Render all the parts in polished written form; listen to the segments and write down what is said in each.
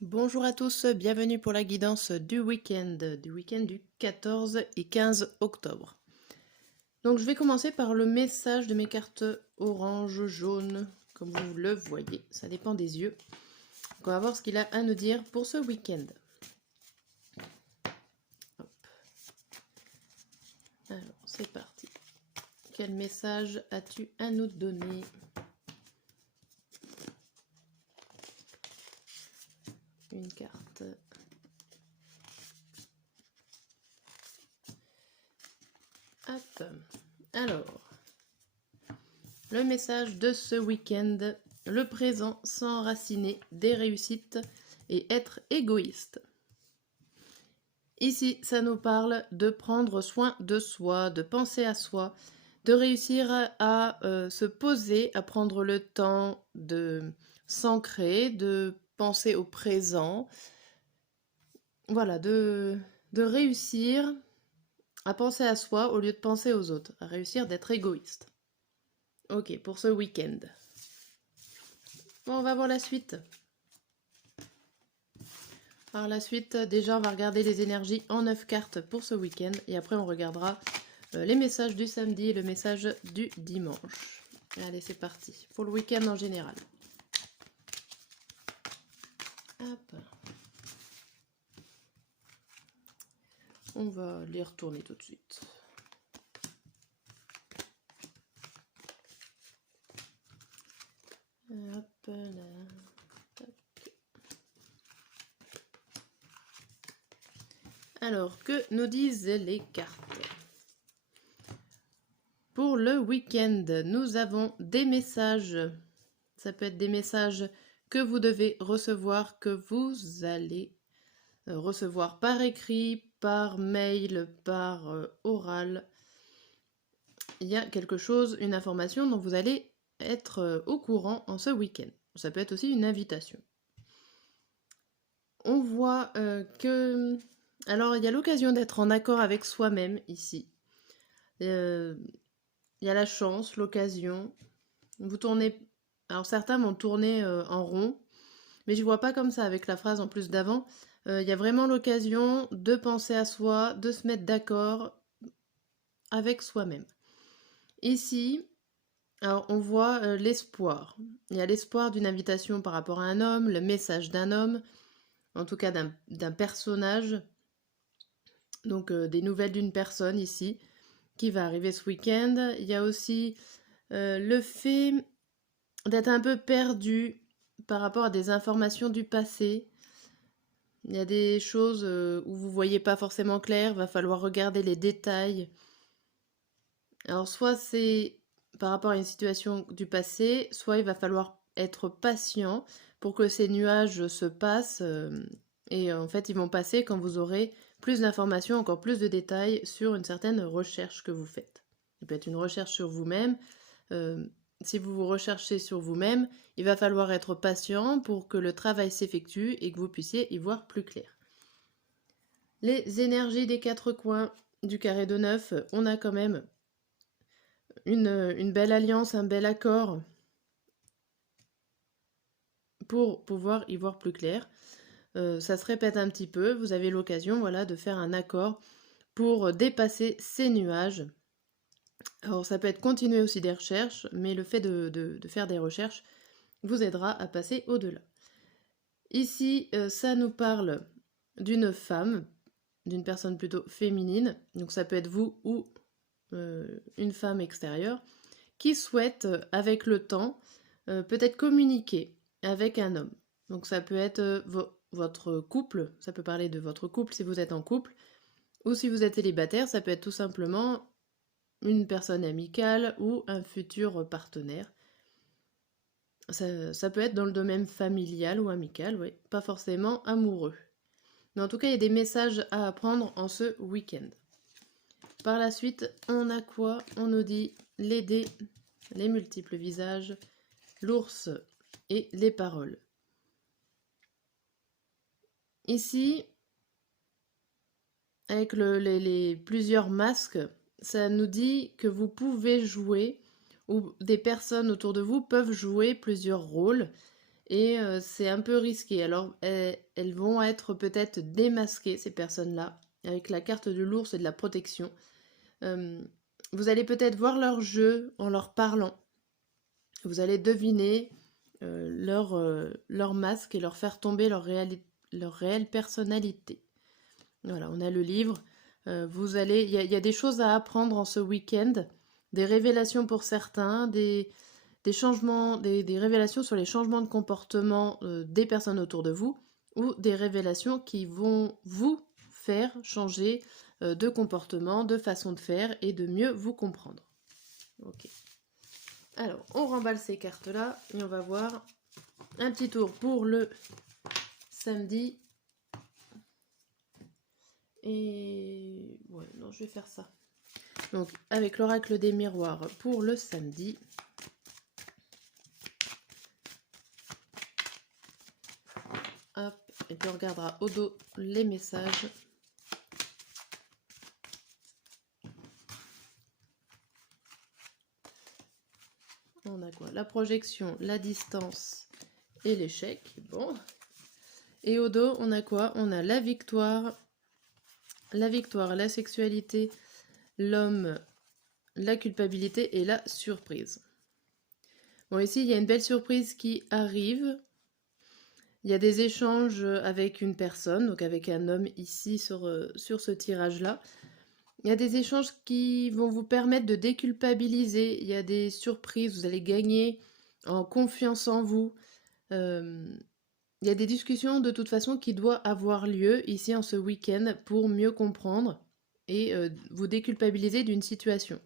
Bonjour à tous, bienvenue pour la guidance du week-end du 14 et 15 octobre. Donc je vais commencer par le message de mes cartes orange, jaune, comme vous le voyez, ça dépend des yeux. Donc on va voir ce qu'il a à nous dire pour ce week-end. Hop. Alors c'est parti. Quel message as-tu à nous donner? Une carte. Hop. Alors, le message de ce week-end, le présent s'enraciner des réussites et être égoïste. Ici, ça nous parle de prendre soin de soi, de penser à soi, de réussir à se poser, à prendre le temps de s'ancrer, de penser au présent. Voilà, de réussir à penser à soi au lieu de penser aux autres, à réussir d'être égoïste. Ok, pour ce week-end. Bon, on va voir la suite. Par la suite, déjà, on va regarder les énergies en 9 cartes pour ce week-end. Et après, on regardera les messages du samedi et le message du dimanche. Allez, c'est parti. Pour le week-end en général. Hop. On va les retourner tout de suite. Hop là. Tac. Alors, que nous disent les cartes? Pour le week-end, nous avons des messages. Ça peut être des messages que vous devez recevoir, que vous allez recevoir par écrit, par mail, par oral. Il y a quelque chose, une information dont vous allez être au courant en ce week-end. Ça peut être aussi une invitation. On voit que... Alors, il y a l'occasion d'être en accord avec soi-même ici. Il y a la chance, l'occasion. Vous tournez... Alors, certains vont tourner en rond, mais je vois pas comme ça avec la phrase en plus d'avant. Il y a vraiment l'occasion de penser à soi, de se mettre d'accord avec soi-même. Ici, alors on voit l'espoir. Il y a l'espoir d'une invitation par rapport à un homme, le message d'un homme, en tout cas d'un personnage. Donc des nouvelles d'une personne ici qui va arriver ce week-end. Il y a aussi le fait d'être un peu perdu par rapport à des informations du passé. Il y a des choses où vous voyez pas forcément clair, va falloir regarder les détails. Alors soit c'est par rapport à une situation du passé, soit il va falloir être patient pour que ces nuages se passent et en fait ils vont passer quand vous aurez plus d'informations, encore plus de détails sur une certaine recherche que vous faites. Ça peut être une recherche sur vous-même. Si vous vous recherchez sur vous-même, il va falloir être patient pour que le travail s'effectue et que vous puissiez y voir plus clair. Les énergies des quatre coins du carré de 9, on a quand même une belle alliance, un bel accord pour pouvoir y voir plus clair. Ça se répète un petit peu, vous avez l'occasion voilà, de faire un accord pour dépasser ces nuages. Alors ça peut être continuer aussi des recherches, mais le fait de faire des recherches vous aidera à passer au-delà. Ici, ça nous parle d'une femme, d'une personne plutôt féminine, donc ça peut être vous ou une femme extérieure, qui souhaite, avec le temps, peut-être communiquer avec un homme. Donc ça peut être votre couple, ça peut parler de votre couple si vous êtes en couple, ou si vous êtes célibataire, ça peut être tout simplement une personne amicale ou un futur partenaire. Ça peut être dans le domaine familial ou amical, oui, pas forcément amoureux. Mais en tout cas, il y a des messages à apprendre en ce week-end. Par la suite, on a quoi? On nous dit les dés, les multiples visages, l'ours et les paroles. Ici, avec les plusieurs masques, ça nous dit que vous pouvez jouer, ou des personnes autour de vous peuvent jouer plusieurs rôles, et c'est un peu risqué. Alors elles vont être peut-être démasquées, ces personnes-là, avec la carte de l'ours et de la protection. Vous allez peut-être voir leur jeu en leur parlant. Vous allez deviner leur masque et leur faire tomber leur réelle personnalité. Voilà, on a le livre. Il y a des choses à apprendre en ce week-end, des révélations pour certains, des changements, des révélations sur les changements de comportement des personnes autour de vous, ou des révélations qui vont vous faire changer de comportement, de façon de faire et de mieux vous comprendre. Ok. Alors, on remballe ces cartes-là et on va voir un petit tour pour le samedi. Et ouais, non, je vais faire ça. Donc, avec l'oracle des miroirs pour le samedi. Hop, et puis on regardera au dos les messages. On a quoi? La projection, la distance et l'échec. Bon. Et au dos, on a quoi? On a la victoire, la sexualité, l'homme, la culpabilité et la surprise. Bon, ici, il y a une belle surprise qui arrive. Il y a des échanges avec une personne, donc avec un homme ici sur ce tirage-là. Il y a des échanges qui vont vous permettre de déculpabiliser. Il y a des surprises, vous allez gagner en confiance en vous. Il y a des discussions de toute façon qui doivent avoir lieu ici en ce week-end pour mieux comprendre et vous déculpabiliser d'une situation.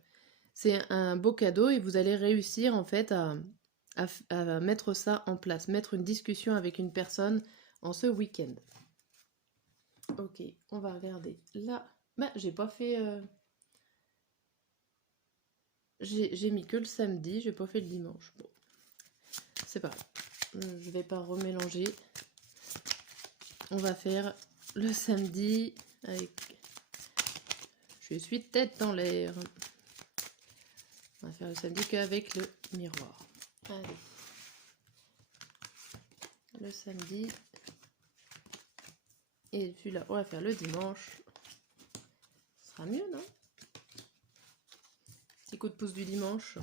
C'est un beau cadeau et vous allez réussir en fait à mettre ça en place, mettre une discussion avec une personne en ce week-end. Ok, on va regarder là. Bah, j'ai pas fait... J'ai mis que le samedi, j'ai pas fait le dimanche. Bon, c'est pas grave. Je vais pas remélanger. On va faire le samedi avec... Je suis tête dans l'air. On va faire le samedi qu'avec le miroir. Allez. Le samedi. Et puis là, on va faire le dimanche. Ce sera mieux, non? Petit coup de pouce du dimanche.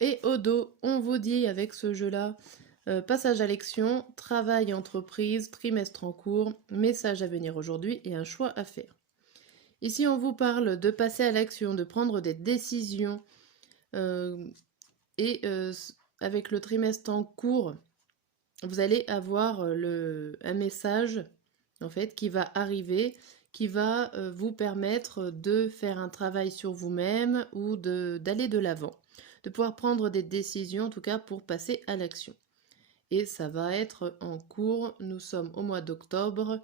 Et au dos, on vous dit avec ce jeu-là, passage à l'action, travail, entreprise, trimestre en cours, message à venir aujourd'hui et un choix à faire. Ici, on vous parle de passer à l'action, de prendre des décisions. Avec le trimestre en cours, vous allez avoir un message en fait qui va arriver, qui va vous permettre de faire un travail sur vous-même ou d'aller de l'avant, de pouvoir prendre des décisions en tout cas pour passer à l'action. Et ça va être en cours, nous sommes au mois d'octobre,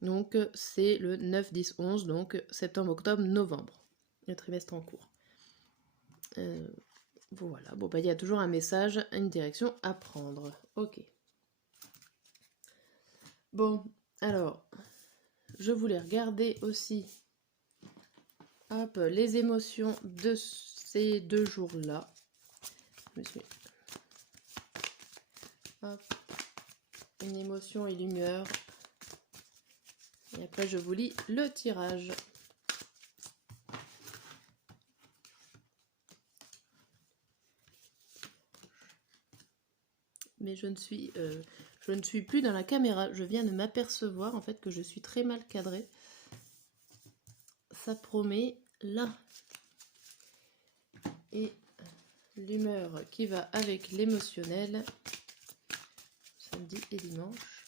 donc c'est le 9, 10, 11, donc septembre, octobre, novembre, le trimestre en cours. Voilà, bon bah il y a toujours un message, une direction à prendre. Ok. Bon, alors, je voulais regarder aussi hop, les émotions de ces 2 jours-là. Hop, une émotion et l'humeur. Et après, je vous lis le tirage. Mais je ne suis plus dans la caméra. Je viens de m'apercevoir en fait que je suis très mal cadrée. Ça promet là. Et l'humeur qui va avec l'émotionnel. Samedi et dimanche.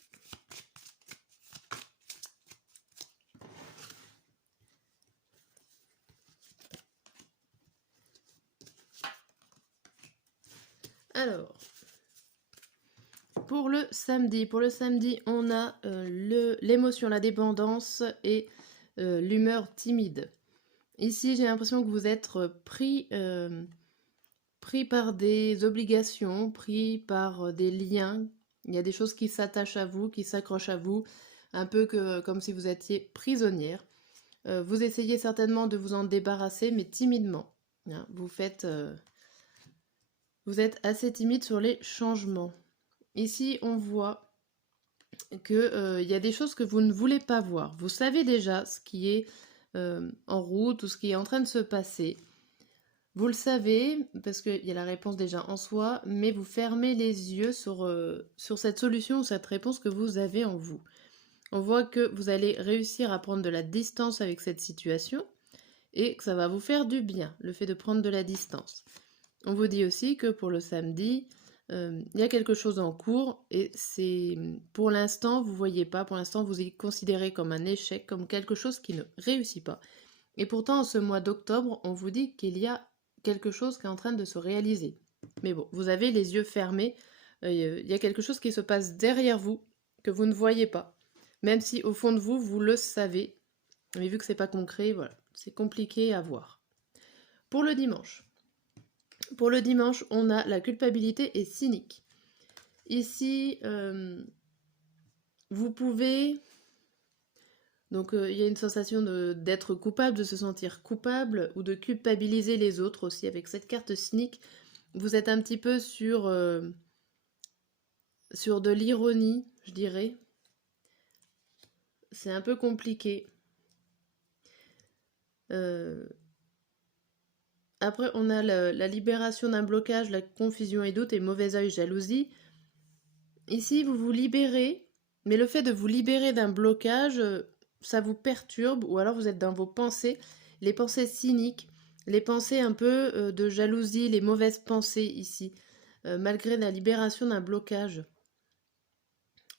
Alors, pour le samedi, on a l'émotion, la dépendance et l'humeur timide. Ici, j'ai l'impression que vous êtes pris par des obligations, pris par des liens. Il y a des choses qui s'attachent à vous, qui s'accrochent à vous, un peu comme si vous étiez prisonnière. Vous essayez certainement de vous en débarrasser, mais timidement. Hein, vous faites... Vous êtes assez timide sur les changements. Ici, on voit que, y a des choses que vous ne voulez pas voir. Vous savez déjà ce qui est en route ou ce qui est en train de se passer. Vous le savez, parce qu'il y a la réponse déjà en soi, mais vous fermez les yeux sur cette solution ou cette réponse que vous avez en vous. On voit que vous allez réussir à prendre de la distance avec cette situation et que ça va vous faire du bien, le fait de prendre de la distance. On vous dit aussi que pour le samedi, il y a quelque chose en cours et c'est pour l'instant, vous ne voyez pas, pour l'instant, vous y considérez comme un échec, comme quelque chose qui ne réussit pas. Et pourtant, en ce mois d'octobre, on vous dit qu'il y a quelque chose qui est en train de se réaliser. Mais bon, vous avez les yeux fermés, il y a quelque chose qui se passe derrière vous que vous ne voyez pas. Même si au fond de vous, vous le savez. Mais vu que c'est pas concret, voilà, c'est compliqué à voir. Pour le dimanche. Pour le dimanche, on a la culpabilité et cynique. Ici, vous pouvez... Donc il y a une sensation d'être coupable, de se sentir coupable ou de culpabiliser les autres aussi avec cette carte cynique. Vous êtes un petit peu sur de l'ironie, je dirais. C'est un peu compliqué. Après, on a la libération d'un blocage, la confusion et doute et mauvais œil, jalousie. Ici, vous vous libérez, mais le fait de vous libérer d'un blocage, ça vous perturbe, ou alors vous êtes dans vos pensées, les pensées cyniques, les pensées un peu de jalousie, les mauvaises pensées ici, malgré la libération d'un blocage.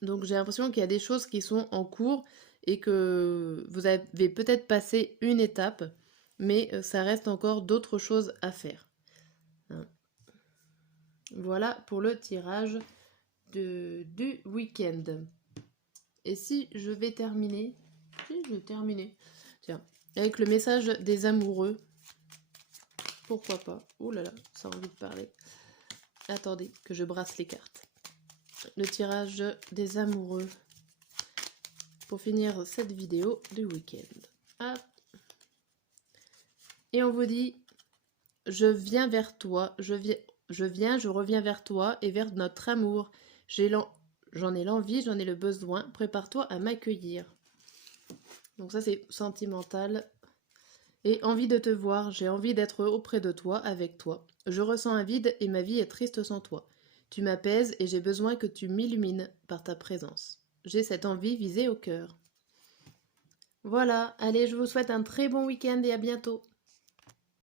Donc j'ai l'impression qu'il y a des choses qui sont en cours et que vous avez peut-être passé une étape, mais ça reste encore d'autres choses à faire. Hein. Voilà pour le tirage du week-end. Et si je vais terminer, tiens, avec le message des amoureux, pourquoi pas, oh là là, ça a envie de parler, attendez que je brasse les cartes, le tirage des amoureux, pour finir cette vidéo du week-end. Hop. Et on vous dit, je viens vers toi, je reviens vers toi et vers notre amour, j'en ai l'envie, j'en ai le besoin, prépare-toi à m'accueillir. Donc ça c'est sentimental. Et envie de te voir, j'ai envie d'être auprès de toi, avec toi. Je ressens un vide et ma vie est triste sans toi. Tu m'apaises et j'ai besoin que tu m'illumines par ta présence. J'ai cette envie visée au cœur. Voilà, allez, je vous souhaite un très bon week-end et à bientôt.